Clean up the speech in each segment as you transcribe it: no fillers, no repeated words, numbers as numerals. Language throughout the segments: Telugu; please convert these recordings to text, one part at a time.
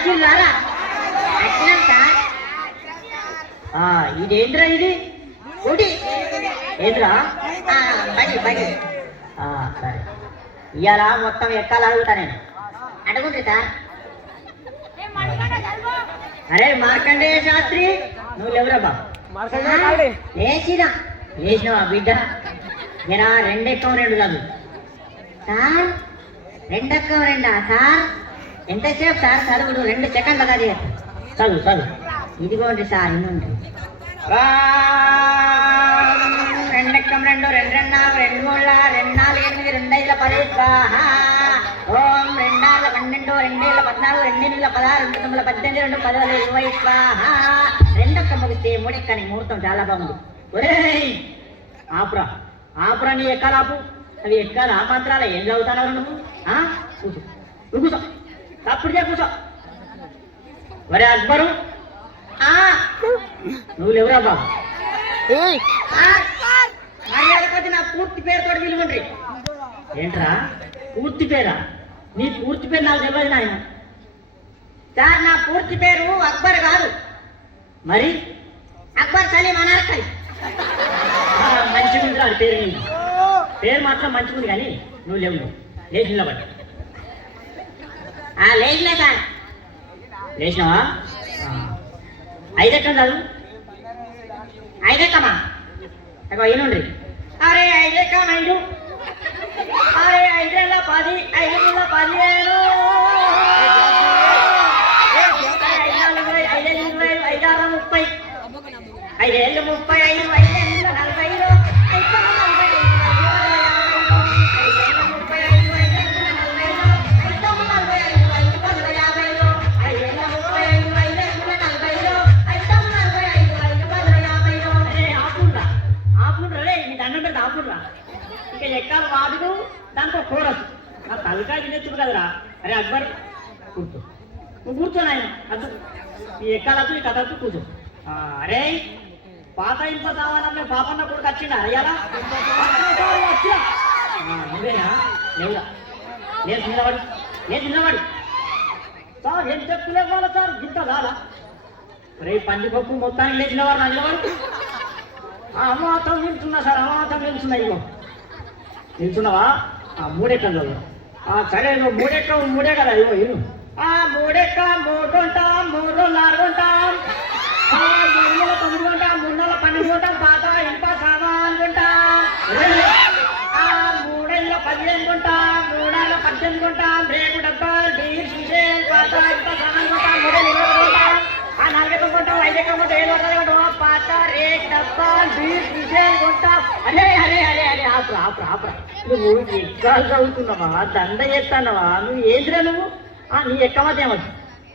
వచ్చిందారా? వచ్చినాం సార్. ఇదేంద్రా ఇది? ఊటి ఏంద్రా? బడి బడి. సరే, ఇవాళ మొత్తం ఎక్కాలి అడుగుతా నేను. అడుగుండ్రి సార్. అరే మార్కండేయ శాస్త్రి, నువ్వు ఎవరా బాబు? లేచినావా బిడ్డ? నేను రెండెక్కం రెండు చదువు సార్. రెండెక్కం రెండా సార్? ఎంతసేపు సార్ చదువుడు? 2 సెకండ్లు కదా చదువు చదువు. ఇదిగోండి సార్, ఇన్నుండి. రెండెక్కం రెండు, 2 2 2 3 2 4 8 2 5 10 స్వాహా. ఓం 2 6 12 2 14 2 16 2 9 18 2 10 20 స్వాహా. రెండొక్క ముగిస్తే మూడెక్కని ముహూర్తం చాలా బాగుంది. ఒరేయ్ ఆపురా ఆపురా, నీ ఎక్కాలి ఆపు. అవి ఎక్కాలి ఆ మాత్రాల ఏం చదువుతున్నావు నువ్వు? కూర్చో నువ్వు, కూర్చో తప్పుడు చే కూర్చో. ఒరే అక్బరు, నువ్వు లేవురా బాబు? మర్యాదపతి నా పూర్తి పేరుతో పిలువండ్రి. ఏంట్రా పూర్తి పేరా? నీ పూర్తి పేరు నాకు తెలియదు నాయన. సార్ నా పూర్తి పేరు అక్బర్ కాదు. మరి అక్బర్ సలీం అనార్కలి. మంచిగా ఉంది అది పేరు. నీ పేరు మాత్రం మంచిగా ఉంది, కానీ నువ్వు లేవు. లేచి నిలబడి. లేచినా సార్. లేచినావా? 5 ఎక్కం చదువు. 5 ఎక్కమా? అగో అయినుండ్రి. అరే 5 ఎక్కం 5. అరే 5 10 5 15 5 4 20 5 20 5 6 30 5 ఏళ్ళు 35 5 ఏళ్ళు 40 ఇక ఎక్కాలి వాదుడు, దాంతో కోరసు. నా తలకాయ తినచ్చు కదరా. అరే అక్బర్ కూర్చో, నువ్వు కూర్చో నాయన. అద్దు ఈ ఎక్కాలద్దు, ఈ కథద్దు, కూర్చో. అరే పాత ఇంప సామానమ్మే పాపన్న కొడుకు వచ్చిండా? అయ్యాలా నువ్వేనా? లేవురా, నేను చిన్నవాడు, నేను చిన్నవాడు సార్. ఏం చెప్పులేవాళ్ళ సార్? గింత కాదా? రే పందిపప్పు మొత్తానికి లేచినవాడు, నచ్చినవాడు. అమాతం నిల్చున్నా సార్, అమాతం నిల్చున్నా. ఇగో నిల్చున్నావా? 3 ఎక్కం చదువు. సరే నువ్వు 3 ఎక్కం 3 కదా. ఇగో ఇను. 3 ఎక్క 3 ఉంటాం, 3 4 ఉంటాం, 3 9 ఉంటాం, 3 12 ఉంటాం, పాత ఇంప సామాన్లు ఉంటాం. 3 15 ఉంటాం, 3 18 ఉంటాం, రేపు డబ్బాలు డీల్ చూసేం, పాత ఇంప సామాన్లు ఉంటాం. 3 20 ఉంటాం, 4 ఎక్కం ఉంటాం, 5 ఎక్కం ఉంటాం, 7 ఉంటాం, పాత రేట్ డబ్బాలు డీల్ చూసేం ఉంటాం. అరే అరే అరే అరే ఆపురా ఆపురా ఆపురా. నువ్వు ఎక్కాలు చదువుతున్నావా? దండ చేస్తానవా? నువ్వు ఏంటిరా నువ్వు? నీ ఎక్కమతి ఏమొచ్చు?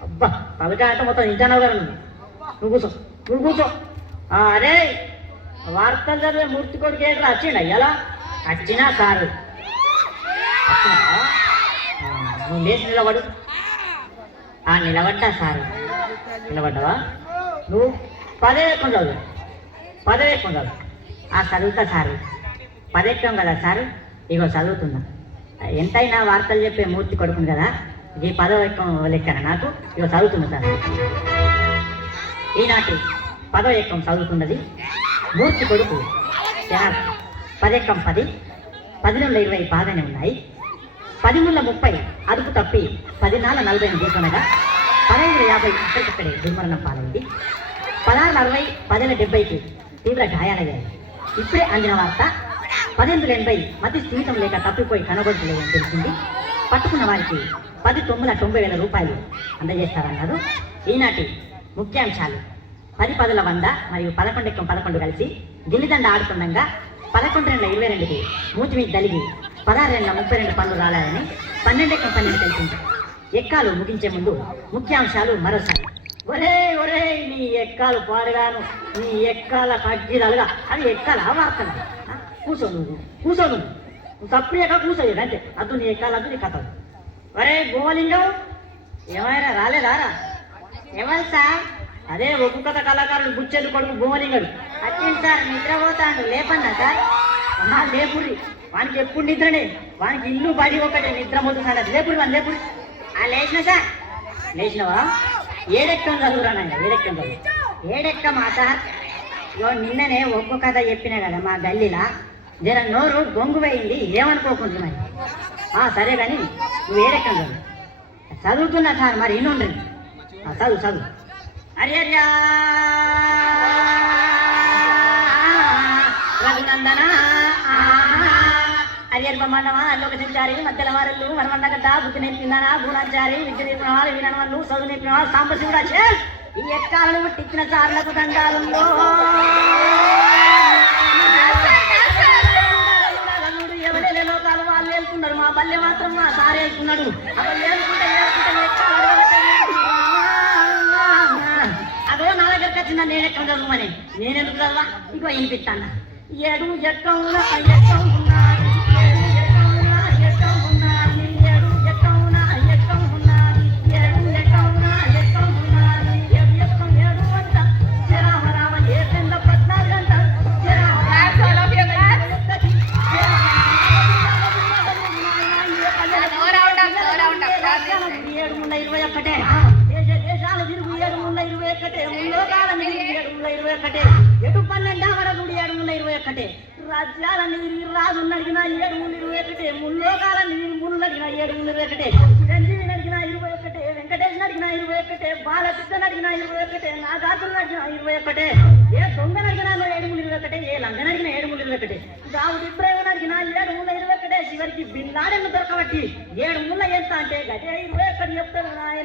అబ్బా తలకాయ అంటే మొత్తం ఇంటానవు కదా నువ్వు. నువ్వు కూర్చో, నువ్వు కూర్చో. అరే వార్తలు చదివే మూర్తి కొడుకు ఏంట్రా వచ్చిండ? అయ్యాలా వచ్చినా సారు వచ్చినా? నువ్వు లేచి నిలబడు. నిలబడ్డా సారు. నిలబడ్డావా? నువ్వు 10 ఎక్కం చదువు. 10 ఎక్కం చదువు. చదువుతా సారు. 10 ఎక్కం కదా సారు. ఇగో చదువుతున్నా. ఎంతైనా వార్తలు చెప్పే మూర్తి కొడుకుని కదా. ఇది 10వ ఎక్కం లెక్కన నాకు. ఇగో చదువుతున్నా సార్. ఈనాటి 10వ ఎక్కం చదువుతున్నది మూర్తి కొడుకు జనార్. 10 ఎక్కం 10, 10 నుండి 20 బాగానే ఉన్నాయి. 10 ముళ్ళ 30 అదుపు తప్పి 10 నాళ్ళ 40 కూర్చునగా 15 50 ఇక్కడిక్కడే దుర్మరణం పాలైంది. 16 60 10 70కి తీవ్ర గాయాలయ్యాయి. ఇప్పుడే అందిన వార్త 18 80 మతి స్థిమితం లేక తప్పిపోయి కనబడుతులేదని తెలిసింది. పట్టుకున్న వారికి 10 9 90,000 రూపాయలు అందజేస్తారన్నారు. ఈనాటి ముఖ్యాంశాలు: 10 10 100 మరియు 11 ఎక్కం 11 కలిసి గిల్లిదండ ఆడుతుండగా 11 2 22కి మూతి మీద తలిగి 16 2 32 పనులు రాలని 12 ఎక్కం 12 తెలిసింది. ఎక్కాలు ముగించే ముందు ముఖ్యాంశాలు మరోసారి. ఒరే ఒరే నీ ఎక్కాలు పాడుగాను, నీ ఎక్కాల కగ్గిదలుగా. అది ఎక్కాల వార్తలు. కూర్చో నువ్వు, కూర్చో నువ్వు తప్పుడు ఎక్క కూర్చోలేదు అంతే. అద్దు నీ ఎక్కాలద్దు, నీ కథ. ఒరే భూమలింగం, ఏమైనా రాలేదారా? ఎవరు సార్? అదే ఒగ్గు కథ కళాకారుడు బుచ్చెల్లి కొడుకు భూమలింగడు. వచ్చింది సార్, నిద్రపోతాడు. లేపన్నా సార్? లేపురి. వానికి ఎప్పుడు నిద్రనే. వానికి ఇల్లు బడి ఒకటే, నిద్ర పోతున్నాడు. లేపురి వాని లేపురి. లేచిన సార్. లేచినవా? ఏడెక్కం చదువురా నాయన, ఏడెక్కం చదువు. ఏడెక్క మాట నిన్ననే ఒక్క కథ చెప్పినా కదా మా గల్లీలా, జర నోరు బొంగు పోయింది, ఏమనుకోకుండా మరి. సరే కానీ నువ్వు ఏడెక్కం చదువు. చదువుతున్నా సార్, మరి ఇన్నుండ్రి. చదువు చదువు. అర్యర్యా రఘునందన అర్యర్మన్నవా లోక సంచారి మధ్యల వారళ్ళు వరమండగడ్డ బుద్ధి నేర్పిందనా గుణాచారి విద్య నేర్పిన వాళ్ళు వీరనవాళ్ళు చదువు నేర్పిన వాళ్ళు సాంబశివుడా ఈ ఎక్కాలను పుట్టించిన చార్లకు దండాలలో ఎవరైనా లోకాలు వాళ్ళు వెళ్తున్నారు, మా పల్లె మాత్రం మా సారి వెళ్తున్నాడు. అదో నా దగ్గరికి వచ్చిందా నేను ఎక్కడ చదువుమని. నేనెందుకు చదవా? ఇంకో వినిపిస్తాను. ఏడు ఎక్కం ఉన్నది, ఏడు ఎక్కం ఉన్నది, ఎక్కం ఉన్నది, ఏడు ఎక్కం ఉన్నది, ఎక్కం ఉన్నది, ఏడు ఎక్కం ఉన్నది, ఎక్కం ఉన్నది, ఏడు ఎక్కం ఏడు అంట రామ రామ ఏ కింద 14 గంట ఏడు ముండ 21 దేశాల తిరుగు 7 ముండ 21 ముల్లోకాల తిరిగి 7 ముండ 21 ఎటు 12 వరకు 7 ముండ 21 రాజ్యాలని తిరిగి రాజుని అడిగిన 7 ముండ 21 ముల్లోకాలని ముళ్ళు అడిగిన 7 ముండ 21 చిరంజీవిని అడిగిన 21 వెంకటేశ్వర అడిగిన 21 బాలకృష్ణ అడిగిన 21 నాగార్జున అడిగిన 21 ఏ దొంగను అడిగినా 7 ముండ 21 ఏ లంగన అడిగిన 7 ముండ 21 దావుద్ ఇబ్రాహిం అడిగిన 7 ముండ 21 చివరికి బిన్ లాడెన్ దొరకబట్టి 7 ముండ ఎంత అంటే గదే 21 చెప్తారు నాయన.